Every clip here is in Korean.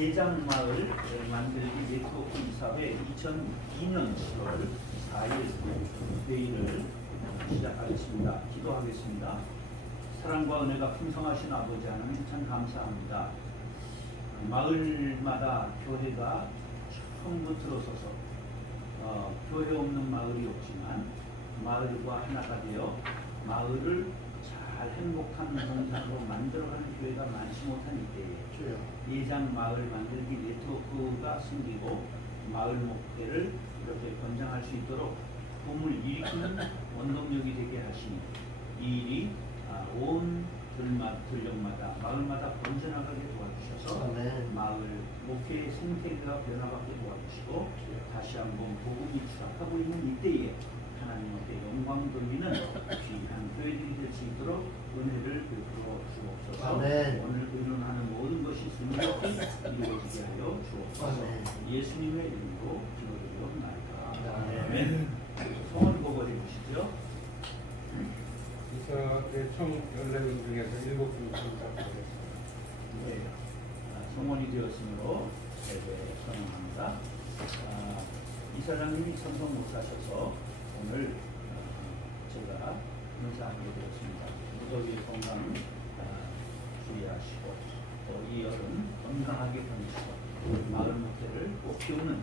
예장마을 만들기 네트워크 이사회 2002년 10월 4일 회의를 시작하겠습니다. 기도하겠습니다. 사랑과 은혜가 풍성하신 아버지 하나님 참 감사합니다. 마을마다 교회가 전부 들어서서 교회 없는 마을이 없지만 마을과 하나가 되어 마을을 잘 행복한 동산으로 만들어가는 교회가 많지 못한 이때에 예장 마을 만들기 네트워크가 생기고 마을 목회를 이렇게 권장할 수 있도록 봄을 일으키는 원동력이 되게 하시니 이 일이 온 들역마다 마을마다 번져나가게 도와주셔서 마을 목회의 생태계가 변화받게 도와주시고 다시 한번 복음이 추락하고 있는 이때에 하나님께 영광 돌리는 귀한 교회들이 될 수 있도록 은혜를 베풀어 주옵소서. 오늘 의논하는 모든 것이 순조롭게 이루어지게 하여 주옵소서. 예수님의 이름으로 기도드리옵나이다. 아멘. 성원 고백해 주시죠. 이사회 총 14분 중에서 7분 선착하겠습니다. 네. 성원이 되었으므로 예배 선언합니다. 이사장님이 선성 목사셔서 오늘 제가 인사하게 되었습니다. 무더위 건강 주의하시고 또 이 여름 건강하게 보내시고 마을 목회를 꼭 키우는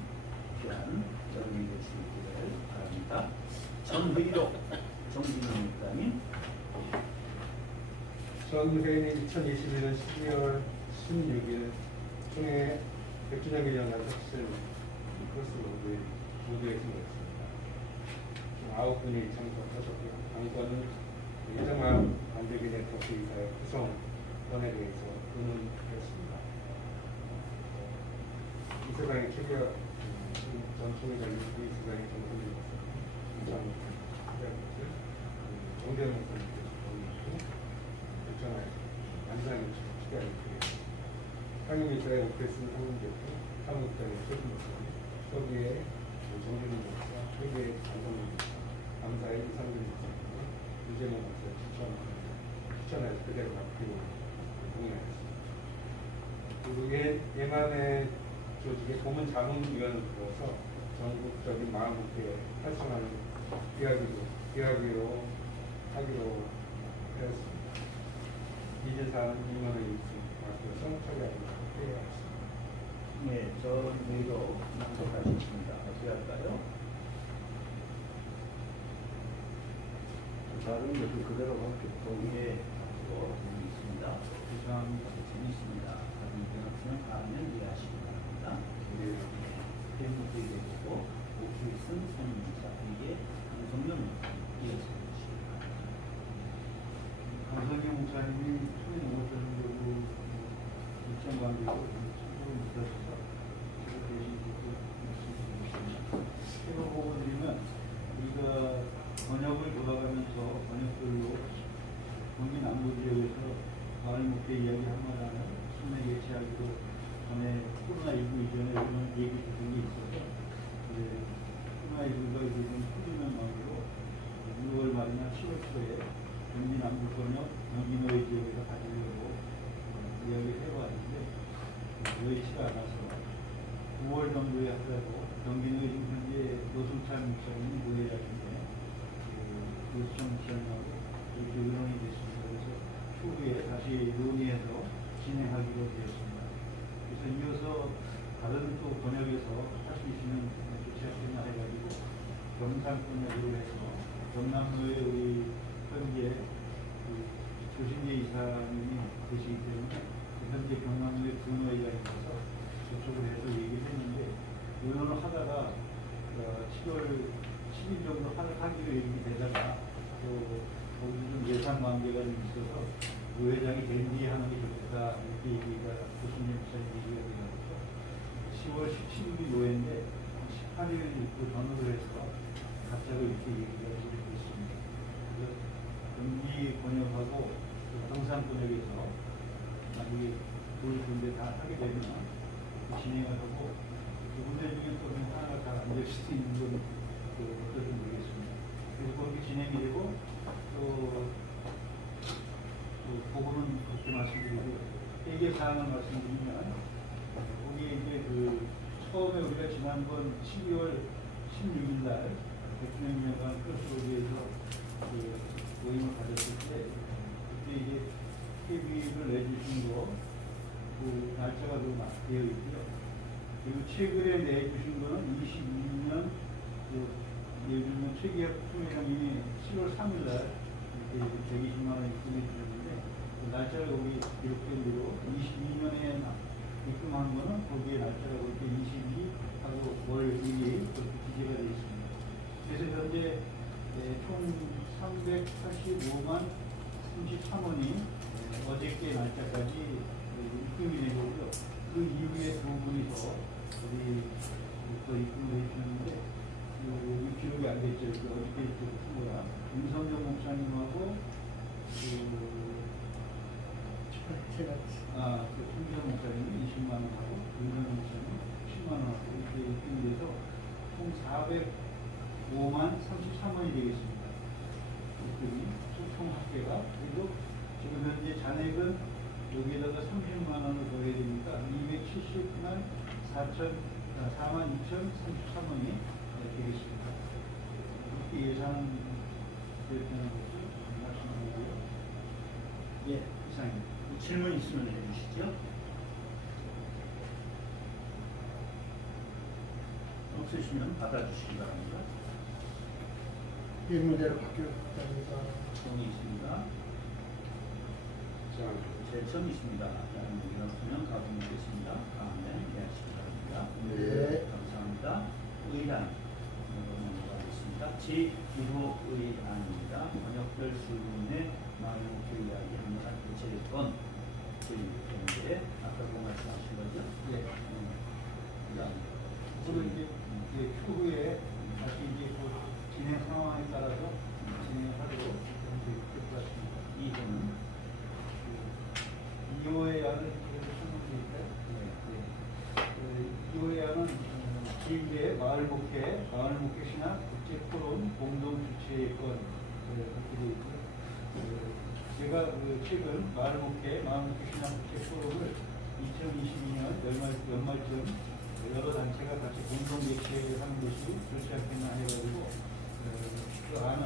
귀한 여름이 될 수 있기를 바랍니다. 전회의로 정진원 목사님. 전회의는 2021년 12월 16일 총회 100주년 기념관 탑실 코스 모두에 참여했습니다. 9분이 참석하셨고요. 당권은 예장마을 만들기 네트워크 이사회 구성원에 대해서 의논했습니다. 이사장의 최기혁 전 총회장 이사장의 정선이 정대현 목사님께서 요청하였습니다. 안산을 추가하였습니다. 상임이사회 오페스 상임대표, 사무국장의 최준 목사님, 서비의 정준희 목사, 회계의 안성민 목사, 감사의 이상준 목사님, 유재모 목사 추천해서 그대로 맡기고 동의하였습니다. 그리고 예만의 조직의 고문 자문위원을 들어서 전국적인 마음목회 활성화를 기하기로 하기로 하였습니다. 이재산 임원의 입수 맡겨서 처리하도록 하였습니다. 네, 저 회의로 참석하셨습니다. 어떻게 할까요? 다른 것도 그대로 할게요. 동의에 있습니다. 죄송합니다. 재밌습니다. 다른 의견 없으면 다음에 이해하시기 바랍니다. 회의목회 되고 오피슨 선임사 이게 강성명 이해하시기 바랍니다. 강성명 목사님이 총회 오셨는데도 일정 관계로 참석을 못하셔서 제가 대신 듣고 말씀드리겠습니다. 새로 보고드리면 우리가 번역을 돌아가면서 번역별로 경기 남부 지역에서 마을 목회 이야기 한마다는 순회 개최하기로 전에 코로나19 이전에 이런 얘기 듣는 게 있어서 코로나19가 이제 좀 풀리는 마음으로 6월 말이나 10월 초에 경기 남부 번역 경기노예 지역에서 가지려고 이야기를 해봤는데 여의치가 않아서 9월 정도에 하더라도 경기노예 지금 현재 노승찬 목사님이 노예자인데 노승찬 목사님하고 이렇게 의논이 됐습니다. 그래서 추후에 다시 논의해서 진행하기로 되었습니다. 그래서 이어서 다른 또 번역에서 할 수 있으면 좋지 않겠나 해가지고 경상 번역으로 해서 경남도에 우리 현재 조신재 이사님이 계시기 때문에 현재 경남도에 분노회장이 있어서 저쪽으로 해서 얘기를 했는데 의논을 하다가 7월 10일 정도 하기로 얘기 되다가 또 거기서 좀 예산 관계가 좀 있어서 의회장이 된 뒤에 하는 게 좋겠다 이렇게 얘기가 조신재 목사님 얘기가 되어서 10월 17일이 노회인데 18일 또 전후를 해서 갑자기 이렇게 얘기가 되고 있습니다. 그래서 경기 번역하고 경상 번역에서 나중에 두 군데 다 하게 되면 진행을 하고 두 군데 중에 또 하나가 잘 안 될 수도 있는 건 어떨지 모르겠습니다. 그래서 그렇게 진행이 되고 또 보고는 그렇게 말씀드리고 회계 사항을 말씀드리면 지난번 12월 16일 날 대통령령관 크로스로드에서 그 모임을 가졌을 때 그때 이제 회비를 내주신 거 그 날짜가 되어 있고요. 그리고 최근에 내주신 거는 22년 예비년 최기학 총회장님이 10월 3일 날 이렇게 120만 원 입금해 주셨는데 그 날짜가 여기 기록된 대로 22년에 입금한 거는 거기에 날짜가 그렇게 22하고 월 1일 그렇게 기재가 되어 있습니다. 그래서 현재 총 385만 33원이 어저께 날짜까지 입금이 된 거고요. 그 이후에 두 분이서 우리 또 입금을 해주셨는데 이 기록이 안 됐죠. 어저께 쓴 거야. 윤성정 목사님하고 그 송기성 목사님이 20만 원하고 윤성정 목사님 10만 원하고 이렇게 입금이 돼서 총 405만 33원이 되겠습니다. 입금이 총 합계가. 그리고 지금 현재 잔액은 여기에다가 30만 원을 더해야 되니까 270만 4만 2,033원이 되겠습니다. 이렇게 예산 되었다는 것을 말씀드리고요. 예, 이상입니다. 질문 있으면 해주시죠. 없으시면 받아주시기 바랍니다. 이 문제로 바뀌었다니까. 정이 있습니다. 제청 있습니다. 다른 얘기 없으면 가보겠습니다. 다음에 이해하시기 바랍니다. 네. 감사합니다. 의안 넘어가겠습니다. 제1호 의안입니다. 번역별 수문의 마음목표 이야기하는 대체권 저희 아까 그 말씀하신 거죠? 예. 그리고 이제 추후에 다시 이제 그 진행 상황에 따라서 진행하도록 될 것 같습니다. 이호는 2호의 안을 설명드릴까요? 네. 2호의 안은 제2회 마을목회 신학 국제포럼 공동 주최권 그렇게 되어 있고요. 제가 최근 마을목회 신학 국제포럼을 2022년 연말쯤 여러 단체가 같이 공동 개최하는 것이 좋지 않겠나 해가지고 그 안을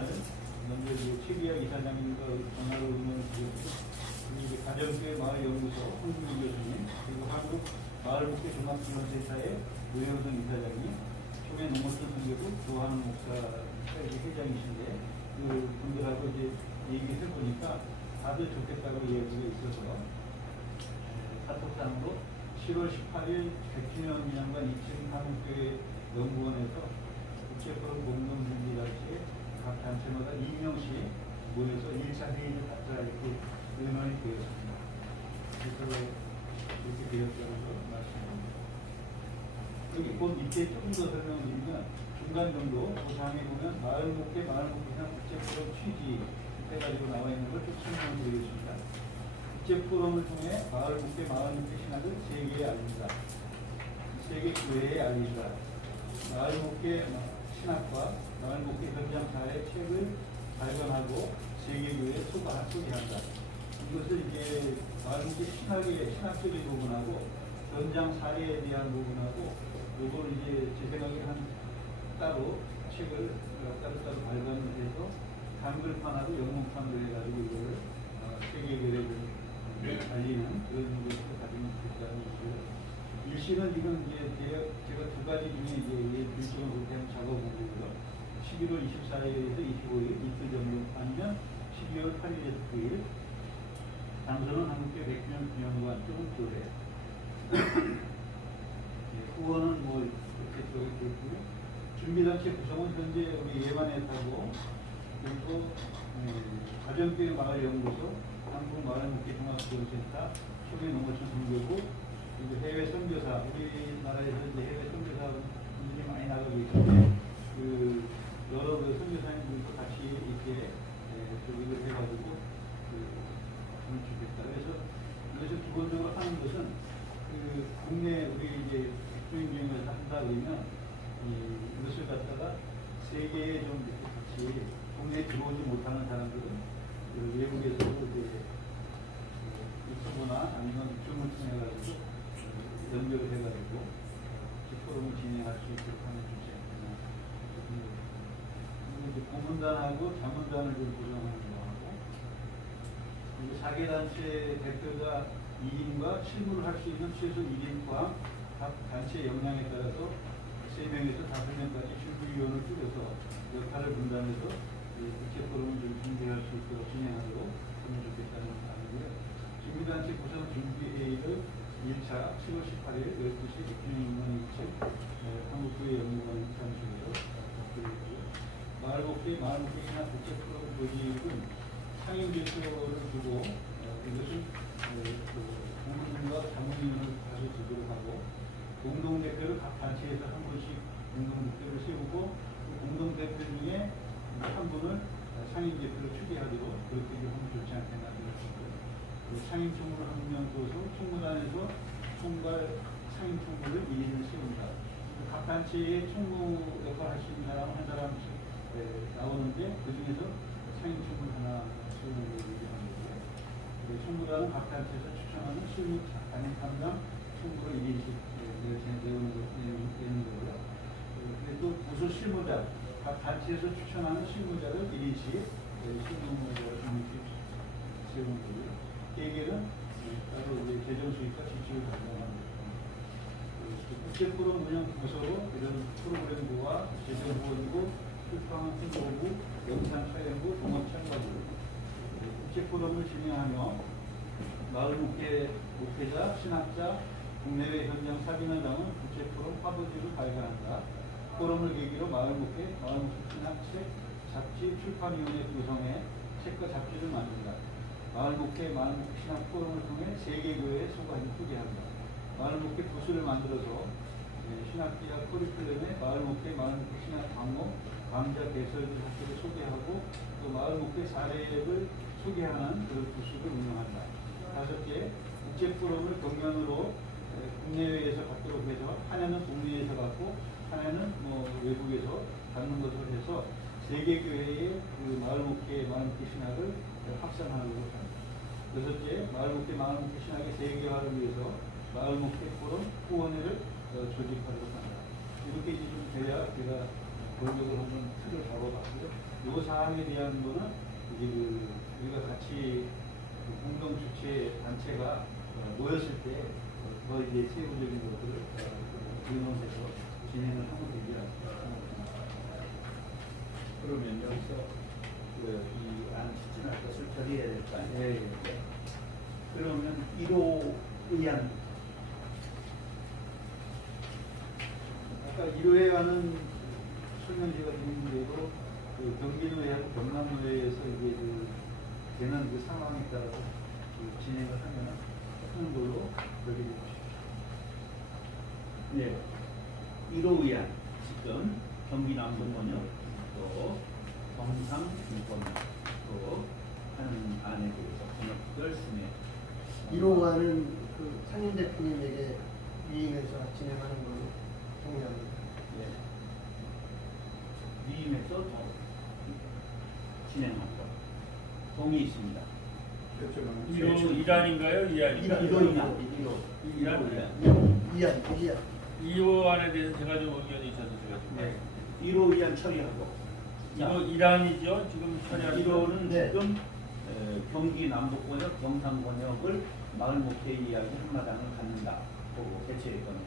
먼저 최기학 이사장님과 전화로 의논을 드렸고 이제 가정교회 마을연구소 홍준희 교수님 그리고 한국 마을목회 종합지원센터의 노영성 이사장님 초대 농어촌 선교부 조한우 목사 회장이신데 그 분들하고 이제 얘기를 해보니까 다들 좋겠다고 얘기가 있어서 카톡상으로 7월 18일 백준현 민양관 2층 한국교회 연구원에서 국제포럼 공동준비단체에 각 단체마다 2명씩 모여서 1차 회의를 갖자 이렇게 의논이 되었습니다. 그래서 이렇게 되었다는 걸 말씀드립니다. 여기 그 밑에 조금 더 설명드리면 중간 정도 그 다음에 보면 마을목회 국제포럼 취지 해가지고 나와 있는 걸 좀 설명드리겠습니다. 국제포럼을 통해 마을목회 신학을 세계에 알린다. 세계 교회에 알린다. 마을목회 신학과 마을목회 현장 사례 책을 발견하고 세계교회에 소개한다. 이것을 이제 마을목회 신학적인 부분하고 현장 사례에 대한 부분하고 이걸 이제 제 생각에 따로 책을 따로 발간을 해서 단글판하고 영문판으로 해가지고 이걸 세계교회를 알리는 그런 것을 가지고 있다는 거고요. 일시는 지금 이제 제가 두 가지 중에 이제 일정을 그렇게 한번 잡아보고요. 11월 24일에서 25일 이틀 정도 아니면 12월 8일에서 9일 당선은 한국교회 백준현 기념관 쪽은 교회 후원은 뭐 이렇게 되어 있고요. 준비단체 구성은 현재 우리 예반회하고 그리고 가정교회 마을연구소 한국마을목회 종합지원센터 초대농어촌 선교부 그리고 해외 선교사 우리나라에서 이제 해외 선교사 분들이 많이 나가고 있는데 그 여러 선교사님들도 같이 이렇게 조직을 해가지고 하면 좋겠다. 그래서 기본적으로 하는 것은 그 국내 우리 이제 주인공에서 한다 그러면 이것을 갖다가 세계에 좀 이렇게 같이 국내에 들어오지 못하는 사람들은 그 외국에서도 이제 유튜브나 아니면 줌을 통해 가지고 연결을 해가지고 포럼을 진행할 수 있도록 하는 주제입니다. 그리고 이제 고문단하고 자문단을 좀 구성하는 거하고, 이제 사계단체 대표가 1인과 실무를 할 수 있는 최소 1인과 각 단체 역량에 따라서 3명에서 5명까지 실무위원을 줄여서 역할을 분담해서 국제 포럼을 좀 준비할 수 있도록 진행하도록 하면 좋겠다는 바람이고요. 준비단체 구성 준비회의를 1차 7월 18일 12시 국민의원 2층 한국교회 연구원 사무실에서 드리고요. 마을목회, 마을목회나 국제 포럼 조직은 상임 대표를 두고 이것은 공동과 자문위원을 다시 두도록 하고, 공동대표를 각 단체에서 한 분씩 공동대표를 세우고, 그 공동대표 중에 한 분을 상임대표로 추대하도록 그렇게 하면 좋지 않겠나 생각합니다. 상임 총무를 한 명 둬서 총무단에서 총괄 상임 총무를 1인을 세운다. 각 단체의 총무 역할을 할 수 있는 사람 한 사람씩 나오는데 그 중에서 상임 총무를 하나 세우는 걸 얘기하는 거고요. 총무단은 각 단체에서 추천하는 실무 단임 담당 총무를 1인씩 내는 거고요. 또 부서 실무자, 각 단체에서 추천하는 실무자를 1인씩 실무자를 세우는 거고요. 계획은 따로 이제 재정 수입과 지출을 담당하는 국제포럼 운영 부서로 이런 프로그램부와 재정 후원부, 출판 홍보부, 영상 촬영부, 동업 참가부, 국제포럼을 진행하며 마을 목회자, 신학자, 국내외 현장 사진을 담은 국제포럼 화보지를 발간한다. 포럼을 계기로 마을 목회 신학 책, 잡지, 출판위원회 구성해 책과 잡지를 만든다. 마을 목회 신학 포럼을 통해 세계교회에 소개한다. 마을 목회 부스를 만들어서 신학기학 커리큘럼에 마을 목회 신학 과목, 강좌 개설들 학교를 소개하고 또 마을 목회 사례를 소개하는 그런 부스를 운영한다. 5째, 국제 포럼을 경연으로 국내외에서 갖도록 해서 하나는 국내에서 갖고 하나는 외국에서 갖는 것으로 해서 세계교회의 그 마을 목회 신학을 확산하려고 합니다. 6째, 마을 목회 신학의 세계화를 위해서 마을 목회 포럼 후원회를 조직하도록 합니다. 이렇게 좀 돼야 제가 본격으로 한번 틀을 잡아봤고요. 이 사항에 대한 거는 이제 우리가 같이 공동 주최 단체가 모였을 때 더 이제 세부적인 것들을 의논해서 진행을 하면 되지 않을까 생각합니다. 그러면 여기서 이 안 추진할 것을 처리해야 될 거 아니에요? 그러면 1호 의안, 아까 1호회와는 설명 제가 드린 대로 그 경기노회하고 경남노회에서 이제 되는 그 상황에 따라서 진행을 하는 걸로 그렇게 됩니다. 네, 1호 의안 지금 경기남동번역 또 경상중권역 또 하는 안에 대해서 번역을 순회. 1호와는 그 상임 대표님에게 위임해서 진행하는 걸로 동의합니다. 네. 위임해서 진행한 거 동의 있습니다. 그렇죠. 1안인가요? 2안인가요? 이안. 2호 안에 대해서 제가 좀 의견이 있어서 제가 좀. 네. 1호 의안 처리하고. 1안이죠? 지금 처리하는 1호는 네. 지금 경기 남북권역, 경상권역을 마을 목회 이야기 한마당을 갖는다. 보고 개최했던 데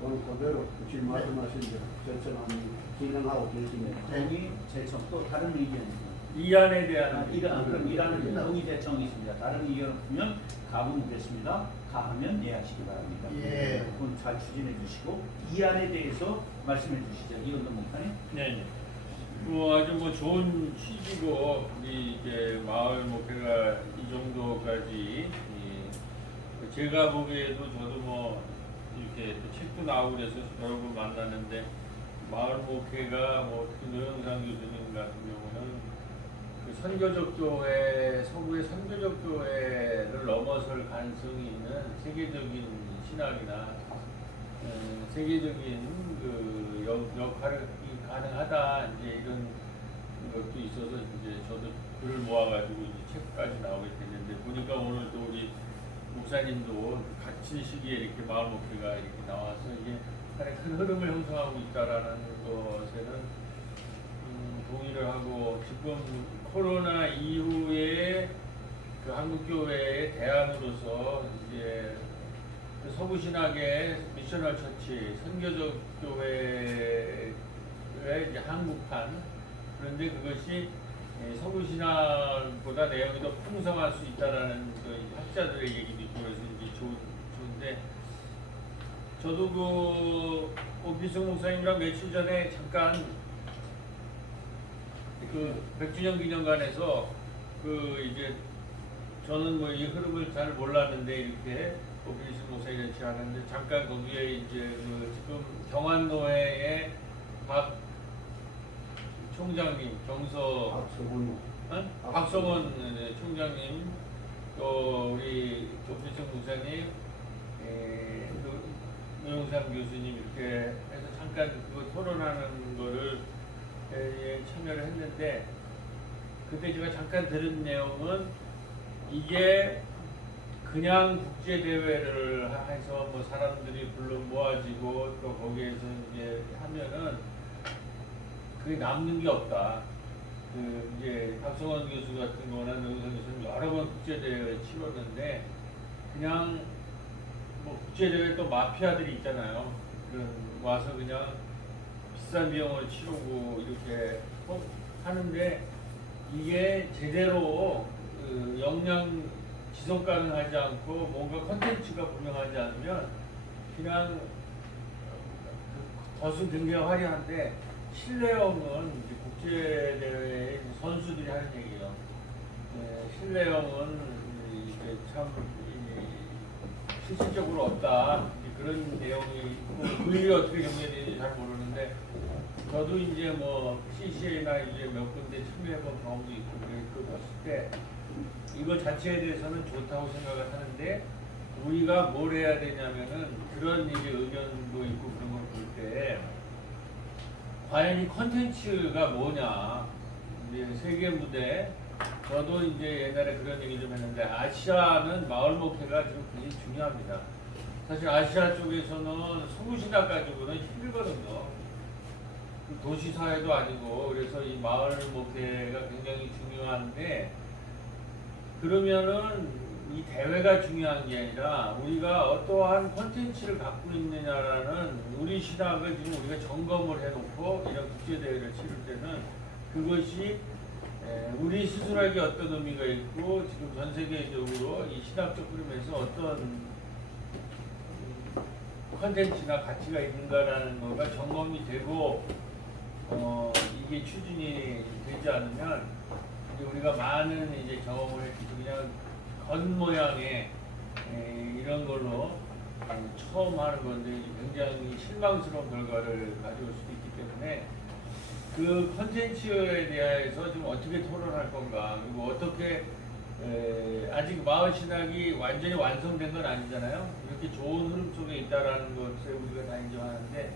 그건 그대로 지금 말씀하신 대로 결정하는 진행하고 계시네요. 동의 제청 또 다른 의견이 있습니다. 2안에 대한 그럼 이라는 동의 제청이 있습니다. 다른 의견을 보면 가분되겠습니다. 가하면 예하시기 바랍니다. 예. 그건 잘 추진해 주시고 이 안에 대해서 말씀해 주시죠. 이건도 목판에. 네. 아주 좋은 취지고 우리 이제 마을 목회가 이 정도까지 제가 보기에도 저도 이렇게 또 책도 나오고 그래서 여러 분 만났는데 마을 목회가 특히 노영상 교수님 같은 경우는 그 선교적 교회, 서구의 선교적 교회를 넘어설 가능성이 있는 세계적인 신학이나 세계적인 그 역할이 가능하다 이제 이런 것도 있어서 이제 저도 글을 모아가지고 이제 책까지 나오게 됐는데 보니까 오늘 또 우리 목사님도 같은 시기에 이렇게 마을 목회가 이렇게 나와서 이게 하나의 큰 흐름을 형성하고 있다라는 것에는 동의를 하고, 지금 코로나 이후에 그 한국교회의 대안으로서 이제 그 서부신학의 미셔널 처치, 선교적 교회의 이제 한국판, 그런데 그것이 서부신학보다 내용이 더 풍성할 수 있다라는 그 학자들의 얘기도 있고, 그래서 이제 좋은데, 저도 그 오기승 목사님이랑 며칠 전에 잠깐 그 100주년 기념관에서 그 이제 저는 뭐 이 흐름을 잘 몰랐는데 이렇게 오기승 목사님이 하는데 잠깐 거기에 이제 그 지금 경안노회의 박 총장님, 경서 박성원 총장님, 또 우리 오기승 목사님, 노영삼 교수님 이렇게 해서 잠깐 그거 토론하는 거를 참여를 했는데, 그때 제가 잠깐 들은 내용은 이게 그냥 국제 대회를 해서 뭐 사람들이 불러 모아지고 또 거기에서 이제 하면은 그게 남는 게 없다. 그 이제 박성원 교수 같은 거나 노영삼 교수는 여러 번 국제 대회를 치렀는데, 그냥 뭐 국제대회 또 마피아들이 있잖아요. 그런 와서 그냥 비싼 비용을 치르고 이렇게 하는데, 이게 제대로 그 역량 지속 가능하지 않고 뭔가 컨텐츠가 분명하지 않으면 그냥 겉은 굉장히 화려한데 실내용은 이제 국제대회 선수들이 하는 얘기예요. 실내용은 이게 참 실질적으로 없다, 그런 내용이 있고, 그 일이 어떻게 정리되는지 잘 모르는데, 저도 이제 뭐 CCA나 이제 몇 군데 참여해본 경험도 있고, 그거 봤을 때 이거 자체에 대해서는 좋다고 생각을 하는데, 우리가 뭘 해야 되냐면은 그런 이제 의견도 있고 그런 걸 볼 때 과연 이 컨텐츠가 뭐냐, 이제 세계 무대, 저도 이제 옛날에 그런 얘기 좀 했는데, 아시아는 마을 목회가 지금 굉장히 중요합니다. 사실 아시아 쪽에서는 서구신학 가지고는 힘들거든요. 도시 사회도 아니고, 그래서 이 마을 목회가 굉장히 중요한데, 그러면은 이 대회가 중요한 게 아니라 우리가 어떠한 콘텐츠를 갖고 있느냐라는, 우리 신학을 지금 우리가 점검을 해놓고 이런 국제대회를 치를 때는 그것이 우리 스스로에게 어떤 의미가 있고, 지금 전 세계적으로 이 신학적 흐름에서 어떤 컨텐츠나 가치가 있는가라는 거가 점검이 되고, 이게 추진이 되지 않으면 이제 우리가 많은 이제 경험을 했기 때문에 그냥 겉모양의 이런 걸로 처음 하는 건데 굉장히 실망스러운 결과를 가져올 수도 있기 때문에, 그 컨텐츠에 대해서 지금 어떻게 토론할 건가, 그리고 어떻게 아직 마을 신학이 완전히 완성된 건 아니잖아요. 이렇게 좋은 흐름 속에 있다라는 것을 우리가 다 인정하는데,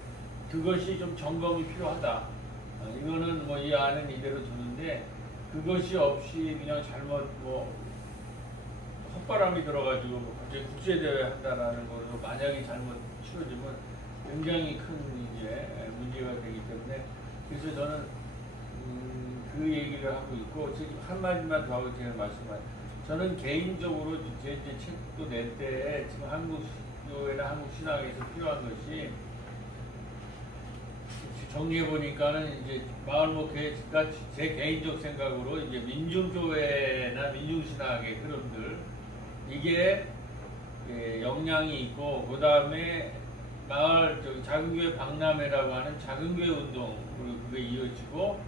그것이 좀 점검이 필요하다. 이거는 뭐 이 안은 이대로 두는데, 그것이 없이 그냥 잘못 뭐 헛바람이 들어가지고 갑자기 국제대회 한다라는 걸로 만약에 잘못 치러지면 굉장히 큰 이제 문제가 되기 때문에, 그래서 저는 그 얘기를 하고 있고, 지금 한마디만 더 하고 제가 말씀하세요. 저는 개인적으로 제 책도 낼 때 지금 한국교회나 한국신학에서 필요한 것이, 정리해 보니까는 이제 마을 목회가 제 개인적 생각으로 이제 민중교회나 민중신학의 흐름들, 이게 역량이 있고, 그 다음에 마을 작은교회 박람회라고 하는 작은교회 운동으로 그게 이어지고,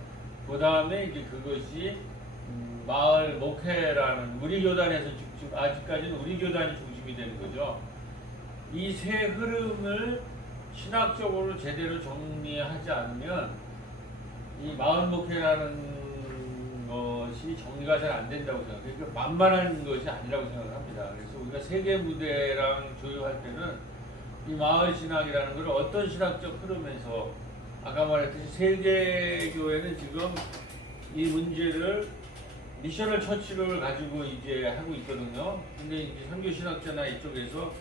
그 다음에 이제 그것이 마을 목회라는, 우리 교단에서 지금 아직까지는 우리 교단이 중심이 되는 거죠. 이 세 흐름을 신학적으로 제대로 정리하지 않으면 이 마을 목회라는 것이 정리가 잘 안 된다고 생각해요. 그러니까 만만한 것이 아니라고 생각을 합니다. 그래서 우리가 세계 무대랑 조율할 때는 이 마을 신학이라는 걸 어떤 신학적 흐름에서, 아까 말했듯이 세계 교회는 지금 이 문제를 미셔널 처치를 가지고 이제 하고 있거든요. 근데 이제 선교 신학자나 이쪽에서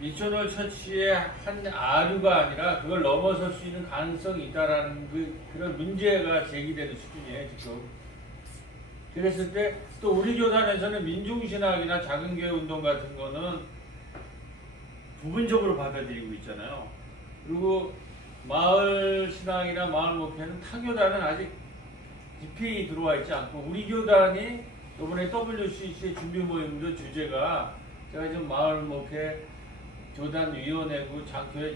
미셔널 처치의 한 아류가 아니라 그걸 넘어설 수 있는 가능성이 있다라는 그런 문제가 제기되는 수준이에요, 지금. 그랬을 때 또 우리 교단에서는 민중신학이나 작은교회 운동 같은 거는 부분적으로 받아들이고 있잖아요. 그리고 마을 신학이나 마을 목회는 타교단은 아직 깊이 들어와 있지 않고, 우리 교단이 이번에 WCC 준비 모임도 주제가 제가 지금 마을 목회 교단위원회고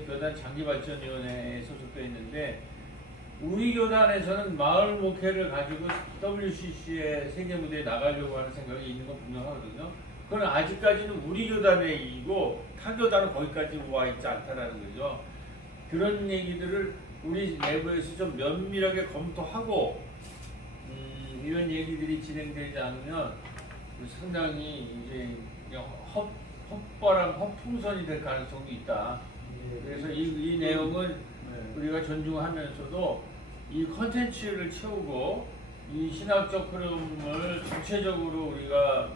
교단 장기발전위원회에 소속되어 있는데, 우리 교단에서는 마을 목회를 가지고 WCC의 세계 무대에 나가려고 하는 생각이 있는 건 분명하거든요. 그건 아직까지는 우리 교단의 일이고 타교단은 거기까지 와 있지 않다라는 거죠. 그런 얘기들을 우리 내부에서 좀 면밀하게 검토하고 이런 얘기들이 진행되지 않으면 상당히 이제 그냥 헛풍선이 될 가능성도 있다. 그래서 이 내용은 우리가 존중하면서도 이 컨텐츠를 채우고 이 신학적 흐름을 전체적으로 우리가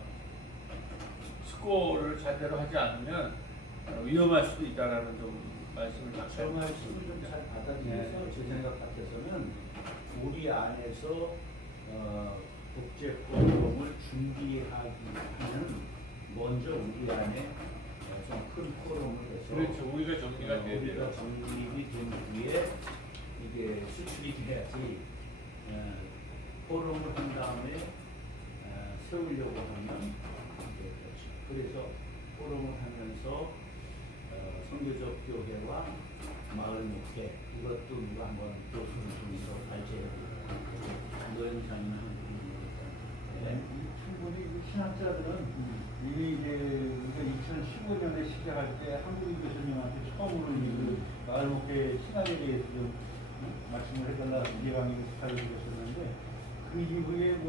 스코어를 제대로 하지 않으면 위험할 수도 있다라는 좀 말씀을 저 드립니다. 말씀을 좀 잘 받아들여서 제 생각 같아서는 우리 안에서 국제 포럼을 준비하기 위해서는 먼저 우리 안에 좀 큰 포럼을 해서 그렇죠. 우리가 정리가 돼야 우리가 돼요. 정립이 된 후에 이게 수출이 돼야지. 포럼을 한 다음에 세우려고 하면 이게 그렇죠. 그래서 포럼을 하면서 선교적 교회와 마을 목회 이것도 우리가 한번 교수를 통해서 발제해보고 노영상이나 한 충분히 신학자들은 이미 이제 우리가 2015년에 시작할 때 한국인 교수님한테 처음으로 그 마을 목회 신학에 대해서 좀 말씀을 해달라 이해강의 스타일을 드렸었는데, 그 이후에 그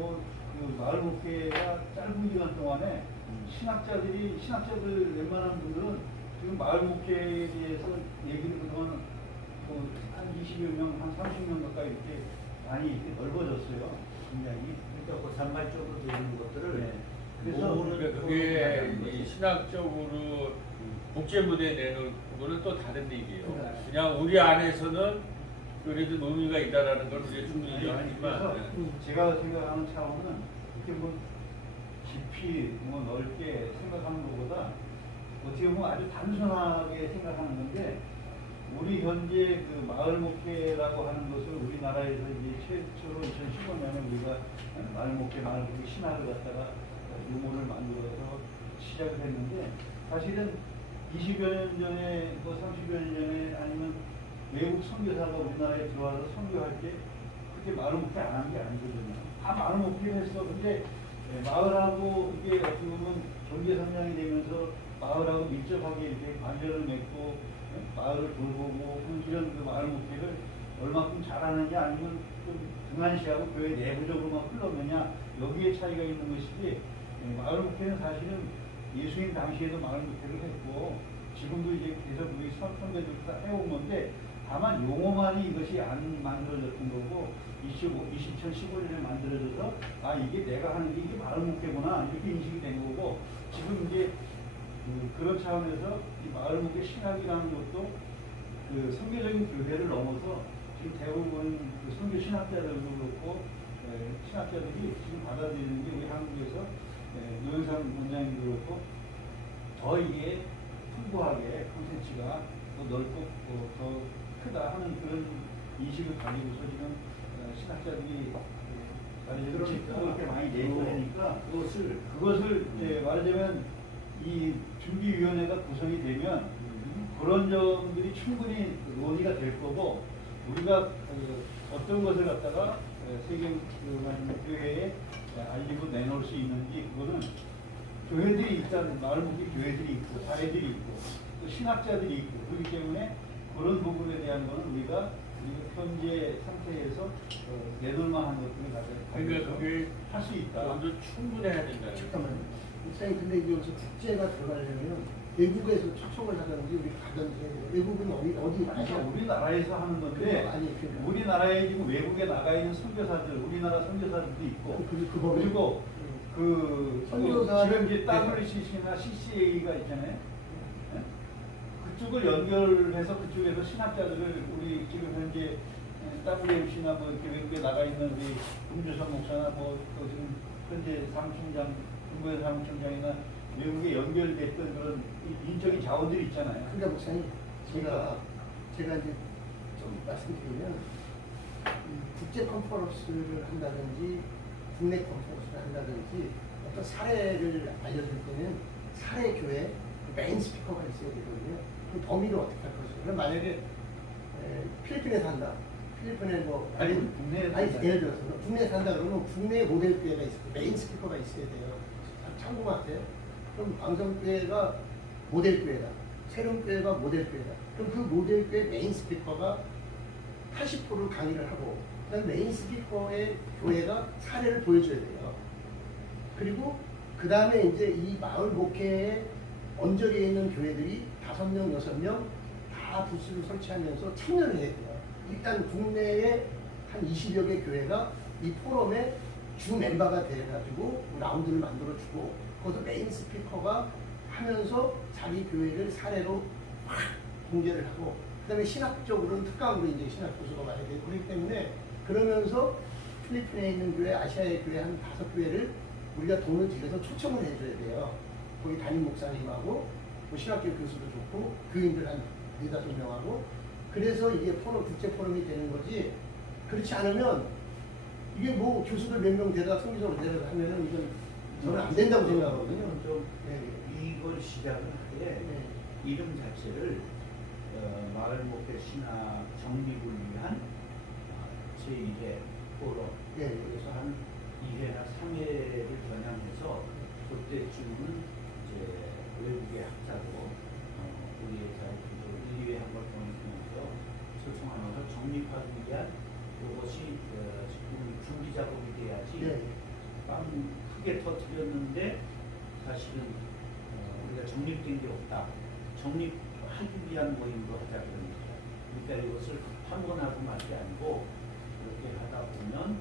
마을 목회가 짧은 기간 동안에 신학자들 웬만한 분들은 지금 마을 목회에 대해서 얘기를 그동안 한 20여 명, 한 30명 가까이 이렇게 많이 이렇게 넓어졌어요. 굉장히. 그러니까 그 산발적으로 되는 것들을 네. 그래서 그러니까 그게 이 신학적으로 국제 무대에 내놓은 거는 또 다른 얘기예요. 그냥 우리 안에서는 그래도 의미가 있다라는 걸 우리가 충분히 그래서 이해하지만, 제가 생각하는 차원은 이렇게 깊이 넓게 생각하는 것보다 어떻게 보면 아주 단순하게 생각하는 건데, 우리 현재 그 마을 목회라고 하는 것을 우리나라에서 이제 최초로 2015년에 우리가 마을 목회 신학을 갖다가 유모를 만들어서 시작을 했는데, 사실은 20여 년 전에 30여 년 전에 아니면 외국 선교사가 우리나라에 들어와서 선교할 때 그렇게 마을 목회 안 한 게 아니거든요. 다 마을 목회를 했어. 근데 마을하고 이게 어떻게 보면 경제 성장이 되면서 마을하고 밀접하게 이렇게 관계를 맺고 마을을 돌보고 이런 그 마을 목회를 얼마큼 잘하느냐 아니면 좀 등한시하고 교회 내부적으로만 흘러느냐, 여기에 차이가 있는 것이지, 마을 목회는 사실은 예수님 당시에도 마을 목회를 했고 지금도 이제 계속 우리 선배들도 다 해온 건데, 다만 용어만이 이것이 안 만들어졌던 거고 2015년에 만들어져서 이게 내가 하는 게 이게 마을 목회구나 이렇게 인식이 된 거고, 지금 이제 그런 차원에서 이 마을 목회 신학이라는 것도 그 선교적인 교회를 넘어서 지금 대부분 그 선교 신학자들도 그렇고 신학자들이 지금 받아들이는 게 우리 한국에서 노영상 원장님도 그렇고 더 이게 풍부하게 콘텐츠가 더 넓고 더 크다 하는 그런 인식을 가지고서 지금 신학자들이 그렇게 많이 내놓으니까 그것을 말하자면 이 준비위원회가 구성이 되면 그런 점들이 충분히 논의가 될 거고, 우리가 어떤 것을 갖다가 세계 교회에 알리고 내놓을 수 있는지, 그거는 교회들이 있다는 마을 목회 교회들이 있고 사회들이 있고 또 신학자들이 있고, 그렇기 때문에 그런 부분에 대한 거는 우리가 현재 상태에서 내놓을 만한 것들을 그러니까 그게 할 수 있다. 먼저 충분해야 된다. 잠깐만요. 목사님, 근데 이제 여기서 국제가 들어가려면 외국에서 초청을 하든지 우리 가든지 외국은 어디 아니, 우리나라에서 하는 건데 아니 그러니까. 우리나라에 지금 외국에 나가 있는 선교사들, 우리나라 선교사들도 있고 법에 그리고 그 선교사를 지금 이제 WCC나 CCA가 있잖아요. 예? 그쪽을 연결해서 그쪽에서 신학자들을 우리 지금 현재 WMC나 뭐 이렇게 외국에 나가 있는 우리 금주선 목사나 또 지금 현재 사무총장, 금고의 사무총장이나 외국에 연결됐던 그런 인적인 자원들이 있잖아요. 그러니까 목사님 제가 이제 좀 말씀드리면 국제 컨퍼런스를 한다든지 국내 컨퍼런스를 한다든지 어떤 사례를 알려줄 때는 사례 교회 메인 스피커가 있어야 되거든요. 그 범위를 어떻게 할 것이냐. 그럼 만약에 필리핀에 산다. 필리핀에 뭐 아니, 국내에 아니 산다. 예를 들어서 국내에 산다 그러면 국내 모델 교회가 있어요. 메인 스피커가 있어야 돼요. 참고하세요. 그럼 방송교회가 모델 교회다. 새로운 교회가 모델 교회다. 그럼 그 모델 교회 메인 스피커가 80%를 강의를 하고 그다음 메인 스피커의 교회가 사례를 보여줘야 돼요. 그리고 그 다음에 이제 이 마을 목회에 언저리에 있는 교회들이 5명, 6명 다 부스를 설치하면서 참여를 해야 돼요. 일단 국내에 한 20여 개 교회가 이 포럼에 주 멤버가 돼가지고 라운드를 만들어주고 거기서 메인 스피커가 하면서 자기 교회를 사례로 확 공개를 하고 그 다음에 신학적으로는 특강으로 이제 신학 교수가 와야 되고 그렇기 때문에 그러면서 필리핀에 있는 교회, 아시아의 교회 한 5교회를 우리가 돈을 들여서 초청을 해줘야 돼요. 거기 담임 목사님하고 뭐 신학교 교수도 좋고 교인들 한 4-5명하고 그래서 이게 포럼, 국제 포럼이 되는 거지. 그렇지 않으면 이게 뭐 교수들 몇 명 데려다 성기적으로 데려다 하면은 이건 저는 안 된다고 생각하거든요. 좀 네. 이걸 시작을 하되 네. 이름 자체를 마을 목회 신학 정립을 위한 제1회 포럼 네. 그래서 한 2회나 3회를 겨냥해서 그때쯤은 이제 외국의 학자도 우리의 자료도 1, 2회 한 걸 보내주면서 소통하면서 정립하기 위한 이것이 지금 준비 작업이 돼야지 네. 빵 크게 터뜨렸는데 사실은 우리가 정립된 게 없다. 정립하기 위한 모임으로 하자 그러니까. 그러니까 이것을 한 번 하고 말 게 아니고 그렇게 하다 보면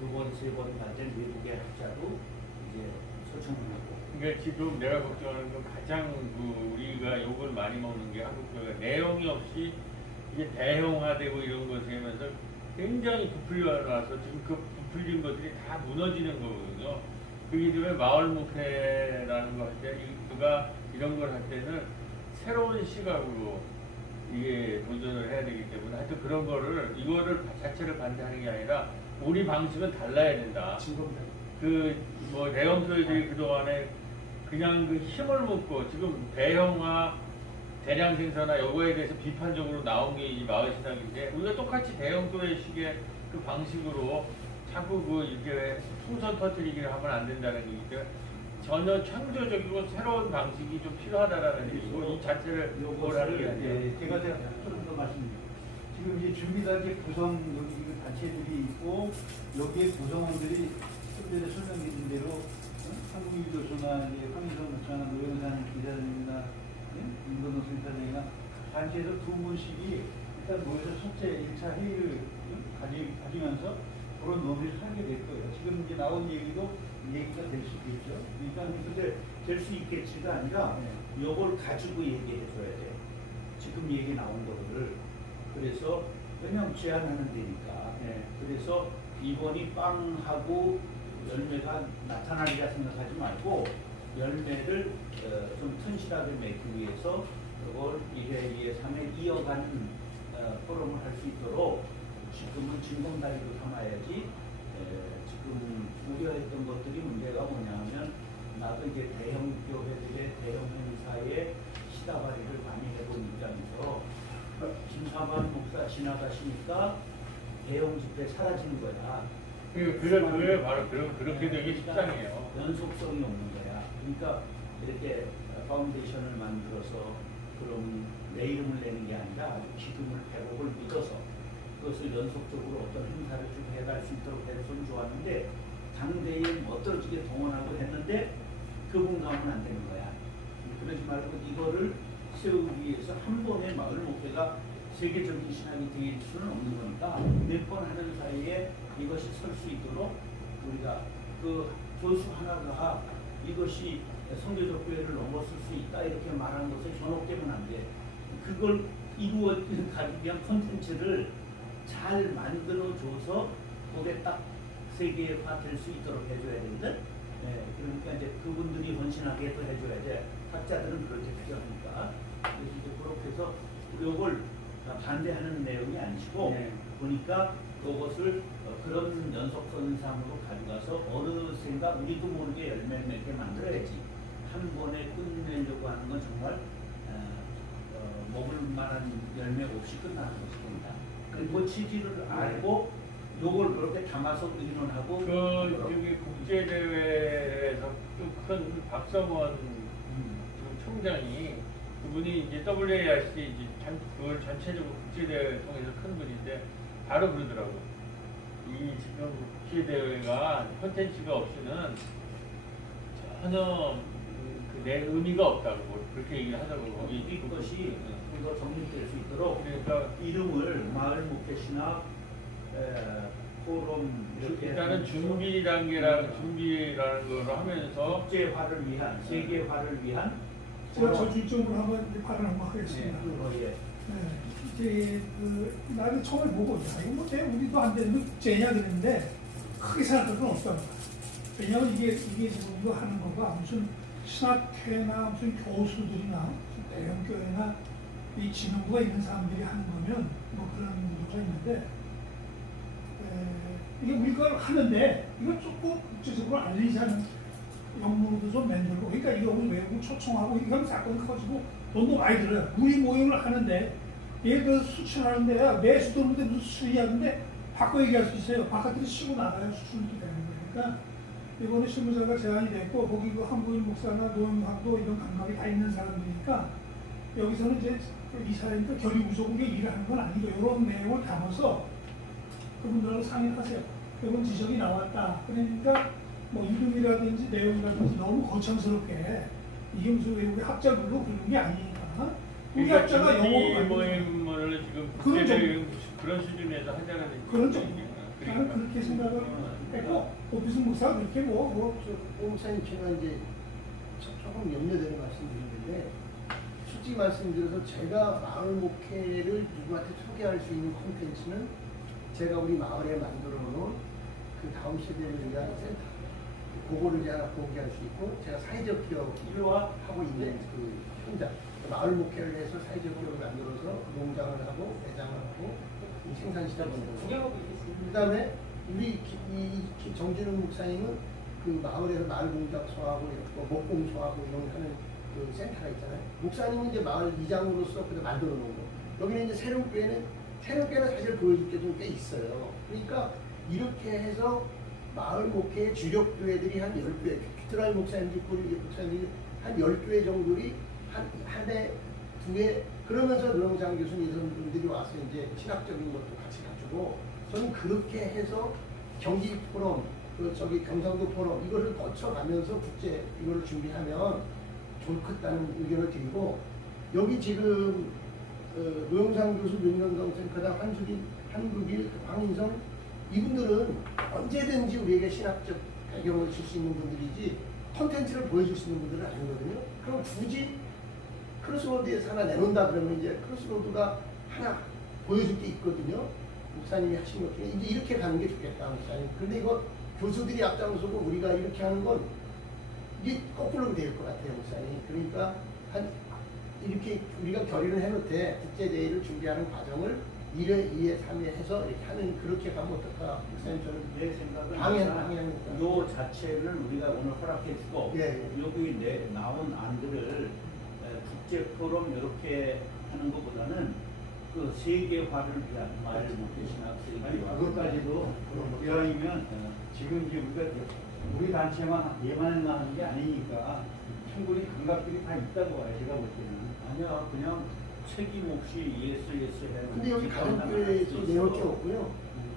2번, 3번 갈 때 외국의 학자도 이제 초청을 하고. 그러니까 지금 내가 걱정하는 건 가장 우리가 욕을 많이 먹는 게 한국교회가 내용이 없이 이게 대형화되고 이런 것에 하면서 굉장히 부풀려놔서 지금 그 부풀린 것들이 다 무너지는 거거든요. 그게 때문에 마을 목회라는 거 할 때, 우리가 이런 걸 할 때는 새로운 시각으로 이게 도전을 해야 되기 때문에 하여튼 그런 거를, 이거를 자체를 반대하는 게 아니라 우리 방식은 달라야 된다. 그 뭐 대형교회들이 그동안에 그냥 그 힘을 묶고 지금 대형화, 대량 생산화 요거에 대해서 비판적으로 나온 게 이 마을 신학인데 우리가 똑같이 대형교회식의 그 방식으로 자꾸 그 이렇게 풍선 터뜨리기를 하면 안 된다는 얘기 때문에 전혀 창조적이고 새로운 방식이 좀 필요하다라는 얘기고 이 자체를 요구하는 게 아니에요. 제가 조금 더 말씀드릴게요. 지금 이제 준비단계 구성 여기 지금 단체들이 있고 여기에 구성원들이 그때 설명해 준 대로 한국유도소나 황희성 목사나 노영산 기자님이나 임건호 센터장이나 단체에서 2분씩이 일단 모여서 첫째 1차 회의를 가지면서 그런 논의를 하게 될 거예요. 지금 이제 나온 얘기가 될 수도 있죠. 그러니까 근데 될 수 있겠지가 아니라 이걸 가지고 얘기해 줘야 돼. 지금 얘기 나온 거를. 그래서 그냥 제안하는 데니까. 그래서 이번이 빵하고 열매가 나타나리라 생각하지 말고 열매를 좀 튼실하게 맺기 위해서 그걸 1회, 2회, 3회 이어가는 포럼을 할 수 있도록 지금은 징검다리로 삼아야지. 지금 우려했던 것들이 문제가 뭐냐면 나도 이제 대형 교회들의 대형 행사에 시다바리를 많이 해본 입장에서 김사만 목사 지나가시니까 대형 집회 사라지는 거야. 그게 바로 그렇게 되기 십상이에요. 연속성이 없는 거야. 그러니까 이렇게 파운데이션을 만들어서 그럼 내 이름을 내는 게 아니라 아주 기금을 100억을 믿어서 그것을 연속적으로 어떤 행사를 쭉 해갈 수 있도록 해서는 좋았는데 당대에 멋들어지게 동원하고 했는데 그분 가면 안 되는 거야. 그러지 말고 이거를 세우기 위해서 한 번에 마을 목회가 세계적인 신학이 될 수는 없는 거니까 몇 번 하는 사이에 이것이 설 수 있도록 우리가 그 교수 하나가 이것이 선교적 교회를 넘어설 수 있다 이렇게 말하는 것에 현혹되면 안 돼. 그걸 가기 위한 콘텐츠를 잘 만들어줘서 그게 딱 세계화 될 수 있도록 해줘야 되거든. 네, 그러니까 이제 그분들이 헌신하게 또 해줘야 돼. 학자들은 그렇게 필요하니까. 그래서 이제 그렇게 해서 이걸 반대하는 내용이 아니시고 네. 보니까 그것을 그런 연속선상으로 가져가서 어느샌가 우리도 모르게 열매를 맺게 만들어야지. 한 번에 끝내려고 하는 건 정말 먹을 만한 열매 없이 끝나는 것입니다. 그 취지를 알고 요걸 그렇게 담아서 의논하고 여기 국제 대회에서 큰 박성원 총장이 그분이 이제 WARC 이제 그걸 전체적으로 국제 대회를 통해서 큰 분인데 바로 그러더라고. 이 지금 국제 대회가 콘텐츠가 없이는 전혀 내 의미가 없다고 그렇게 얘기를 하더라고요. 거기 이것이 더 정립될 수 있도록 그러니까 이름을 마을 목회 신학 포럼 이렇게 일단은 준비라는 걸 하면서 국제화를 위한 세계화를 위한 제가 저주적으로 한번 이제 발언 한번 하겠습니다. 예. 이제 나는 처음에 보고 이거 뭐 우리도 안 되는 국제냐 그랬는데 크게 생각할 건 없다고. 왜냐하면 이게 지금 이거 하는 거가 무슨 신학회나 무슨 교수들이나 무슨 대형교회나 이 지명부가 있는 사람들이 하는 거면 뭐 그런 문제가 있는데 이게 우리가 하는데 이걸 조금 국제적으로 알리자는 영문도 좀 만들고 그러니까 이거 우리 외국을 초청하고 이거 하면 사건이 커지고 돈도 많이 들어요. 우리 모임을 하는데 예를 들어서 수출하는데 매수 들어오는데 무슨 수출이야 근데 바꿔 얘기할 수 있어요. 바깥으로 치고 나가야 수출도 되는 거예요. 그러니까 이번에 실무자가 제안이 됐고 거기 그 한국인 목사나 노영학도 이런 감각이 다 있는 사람들이니까 여기서는 이제 이 사람이니까 결의 구속으로 일을 하는 건 아니고 이런 내용을 담아서 그분들하고 상의를 하세요. 이런 지적이 나왔다. 그러니까 뭐 이름이라든지 내용이라든지 너무 거창스럽게 이게 무슨 외국의 학자들로 그런 게 아니니까 우리 학자가 영어로 모임을 지금 그런 그런 수준에서 하자는 그런 나는 그렇게 생각을 했고 오피스 목사가 그렇게 오 목사님 제가 이제 조금 염려되는 말씀드리는데 솔직히 말씀드려서 제가 마을 목회를 누구한테 소개할 수 있는 콘텐츠는 제가 우리 마을에 만들어 놓은 그 다음 세대를 위한 센터 그거를 제가 공개할 수 있고 제가 사회적 기업과 하고 있는 그 현장 마을 목회를 해서 사회적 기업을 만들어서 농장을 하고 매장을 하고 생산시설 만들고 그다음에 우리 정진웅 목사님은 그 마을에서 마을 공장 소하고 이렇게 목공 소하고 이런 하는 그 센터가 있잖아요. 목사님은 이제 마을 이장으로서 그걸 만들어 놓은 거. 여기는 이제 새롭게는 사실 보여줄 게 좀 꽤 있어요. 그러니까 이렇게 해서 마을 목회의 주력 교회들이 한 10교회, 피트라이 목사님들, 꼬리 목사님들이 한 10교회 정도이 한 해, 두 해, 그러면서 노영장 교수님 이런 분들이 와서 이제 신학적인 것도 같이 가지고 저는 그렇게 해서 경기 포럼, 경상도 포럼 이거를 거쳐가면서 국제 이거를 준비하면 좋겠다는 의견을 드리고 여기 지금 노영상 교수, 윤영성 센터장, 한국일, 황인성 이분들은 언제든지 우리에게 신학적 배경을 줄 수 있는 분들이지 콘텐츠를 보여줄 수 있는 분들은 아니거든요. 그럼 굳이 크로스로드에서 하나 내놓는다 그러면 이제 크로스로드가 하나 보여줄 게 있거든요. 목사님이 하신 것 중에 이제 이렇게 가는 게 좋겠다, 목사님. 근데 이거 교수들이 앞장서고 우리가 이렇게 하는 건 이게 거꾸로 될 것 같아요, 목사님. 그러니까 이렇게 우리가 결의를 해놓되 국제대회를 준비하는 과정을 1회, 2회, 3회 해서 이렇게 하는 그렇게 가면 어떨까? 목사님 저는 내 생각은 방향입니다. 요 자체를 우리가 오늘 허락해주고 예. 여기 나온 안들을 국제 포럼 이렇게 하는 것보다는 그 세계화를 위한 마을 목회 신학 아니 세계화 그것까지도 이왕이면 지금 이제 우리 단체만 얘만 하는 게 아니니까 충분히 감각들이 다 있다고 봐요. 제가 볼 때는. 아니야 그냥 책임 없이 예스 해야 근데 여기 가족교회에서 내놓을 게 없고요.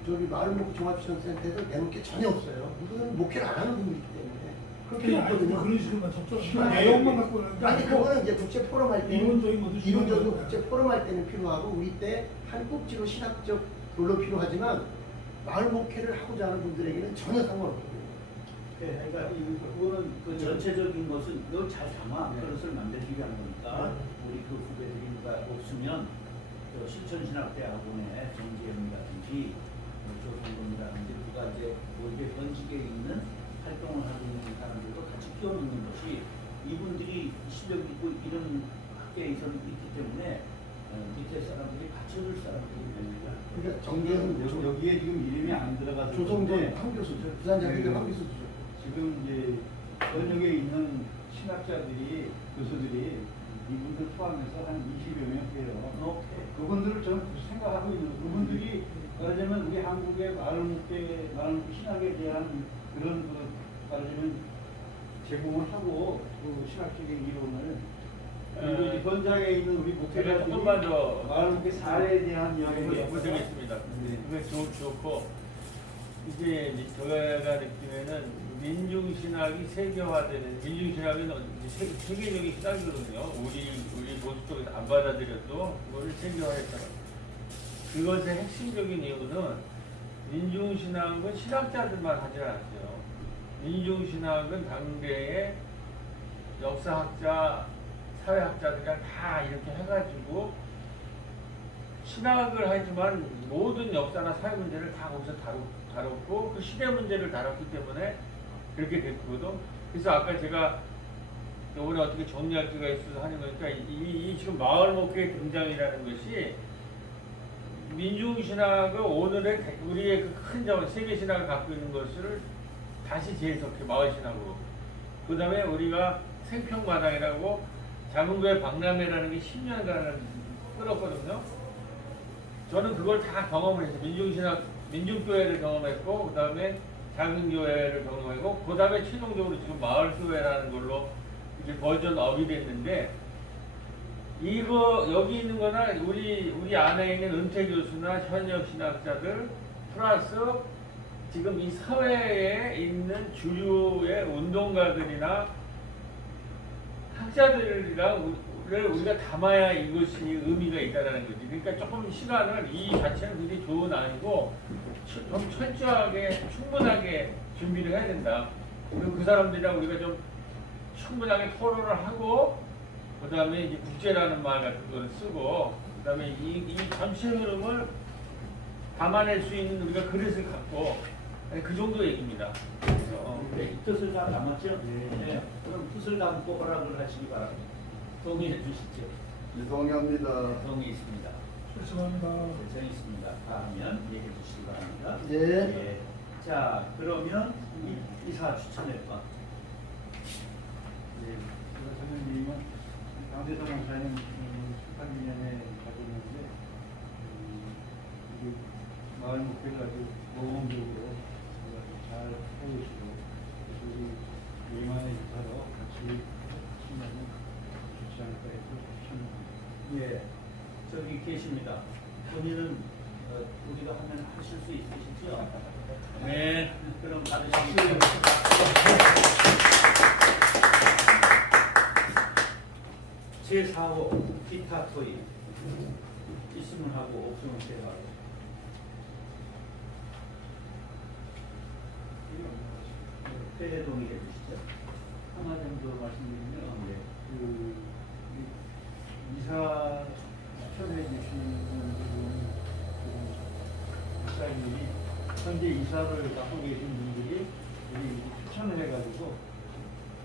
저기 마을목회 종합시설센터에서 내놓을 게 전혀 없어요. 이거는 목회를 안 하는 분들이기 때문에. 그렇게 아니고 있거든요. 그런 식으로만 접촉. 필요한 내용만 갖고 그러니까 아니 그거는 이제 국제 포럼 할 때는 이론적인 것도 이론적으로 필요하고. 국제 포럼 할 때는 필요하고 우리 때 한 꼭지로 신학적 물론 필요하지만 마을 목회를 하고자 하는 분들에게는 전혀 상관없거든요. 네, 그러니까 그거는 그 전체적인 것은 이걸 잘 담아 그것을 만들기 위한 거니까 우리 그 후배들이 누가 없으면 실천신학대학원의 정재현이라든지 조성근이라든지 누가 이제 모두의 번식에 있는 활동을 하고 있는 사람들도 같이 끼워넣는 것이 이분들이 실력 있고 이런 학계에서는 있기 때문에 밑에 사람들이 받쳐줄 사람들이 됩니다. 그러니까 정재훈 여기에 지금 이름이 안 들어가서 조성전 그런데 황 교수죠. 부산자들의 황 교수죠. 지금 이제 번역에 있는 신학자들이 교수들이 이분들 포함해서 한 20여 명 돼요. 그분들을 저는 생각하고 있는 그분들이 말하자면 우리 한국의 마을목회, 신학에 대한 그런 말하자면 제공을 하고 그 신학적인 이론을 그리고 이제 현장에 있는 우리 제가 목회자들이 조금만 더 마을목회 사례에 대한 이야기를 해보겠습니다. 그게 좋고 이제 제가 느끼면은 민중신학이 세계화되는 민중신학은 세계적인 신학이거든요. 우리 보수 쪽에서 안 받아들여도 그거를 세계화했잖아요. 그것의 핵심적인 이유는 민중신학은 신학자들만 하지 않았어요. 민중신학은 당대의 역사학자, 사회학자들이랑 다 이렇게 해가지고 신학을 하지만 모든 역사나 사회 문제를 다 거기서 다뤘고 그 시대 문제를 다뤘기 때문에 그렇게 됐거든. 그래서 아까 제가 이번에 어떻게 정리할 수가 있어서 하는 거니까 이 지금 마을 목회 등장이라는 것이 민중신학을 오늘의 우리의 그 큰 자원 세계신학을 갖고 있는 것을 다시 재해석해 마을신학으로. 그 다음에 우리가 생평마당이라고 작은교회 박람회라는 게 10년간 끌었거든요. 저는 그걸 다 경험을 했어요. 민중신학, 민중교회를 경험했고, 그 다음에 작은교회를 경험했고, 그 다음에 최종적으로 지금 마을교회라는 걸로 이제 버전업이 됐는데, 이거, 여기 있는 거나 우리 안에 있는 은퇴 교수나 현역 신학자들, 플러스 지금 이 사회에 있는 주류의 운동가들이나 학자들이랑 우리가 담아야 이것이 의미가 있다라는 거지. 그러니까 조금 시간을 이 자체는 굉장히 좋은 아니고 좀 철저하게 충분하게 준비를 해야 된다. 그리고 그 사람들이랑 우리가 좀 충분하게 토론을 하고 그 다음에 이제 국제라는 말 같은 거를 쓰고 그 다음에 이 전체 흐름을 담아낼 수 있는 우리가 그릇을 갖고 그 정도 얘기입니다. 그래서 이 뜻을 다 담았죠? 네. 그럼 뜻을 담고 허락을 하시기 바랍니다. 동의해 주시죠. 이동엽니다. 동의 있습니다. 죄송합니다. 정이 있습니다. 다 하면 얘기해 주시기 바랍니다. 네. 예. 자, 그러면 이사 추천할 것. 네, 선생님은 강대성 목사님 18년에 가졌는데 마을 목회를 아주 모범적으로 잘 해오시고 우리 예만의 기사로 같이 하시면 좋지 않을까 해서 추천합니다. 예. 저기 계십니다. 본인은 우리가 하면 하실 수 있으시죠? 네. 그럼 받으시겠습니다. 제4호 기타 토의 있으면 하고 없으면 제하고 회의 동의해 주시죠. 하나 정도 말씀드리면 그 이사 추천해 주시는 목사님이 현재 이사를 맡고 계신 분들이 우리 추천을 해가지고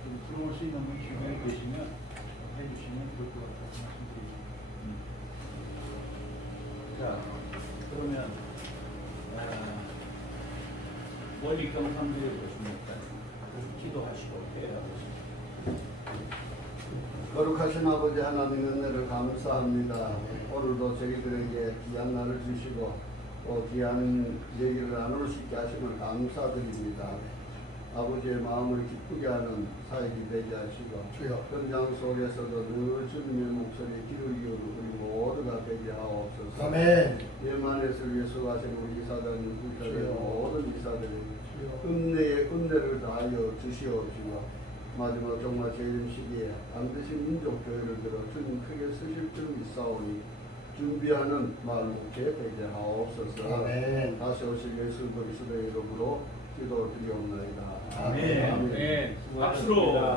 좀 들어올 수 있는 분이 주변에 계시면 해주시면 좋을 것 같아서 말씀드리겠습니다. 자, 그러면 멀리 경상도에 보십니까? 기도하시고 회의하고 거룩하신 아버지 하나님 은혜를 감사합니다. 오늘도 저희들에게 귀한 날을 주시고 또 귀한 얘기를 나눌 수 있게 하심을 감사드립니다. 아버지의 마음을 기쁘게 하는 사역이 되게 하시고 주여. 현장 속에서도 늘 주님의 목소리에 귀를 기울이고 우리 모두가 되게 하옵소서. 아멘. 예만에서 위해 수고하신 우리 이사장님, 부사장 주여. 모든 이사들에게 주여. 은혜를 다하여 주시옵시고 마지막 정말 재림 시기에 반드시 민족교회를 들어 주님 크게 쓰실 줄 믿사오니 준비하는 마을 목회 되게 하옵소서. 아멘. 다시 오실 예수 그리스도의 이름으로 기도드리옵나이다. 아멘. 네. 박수로.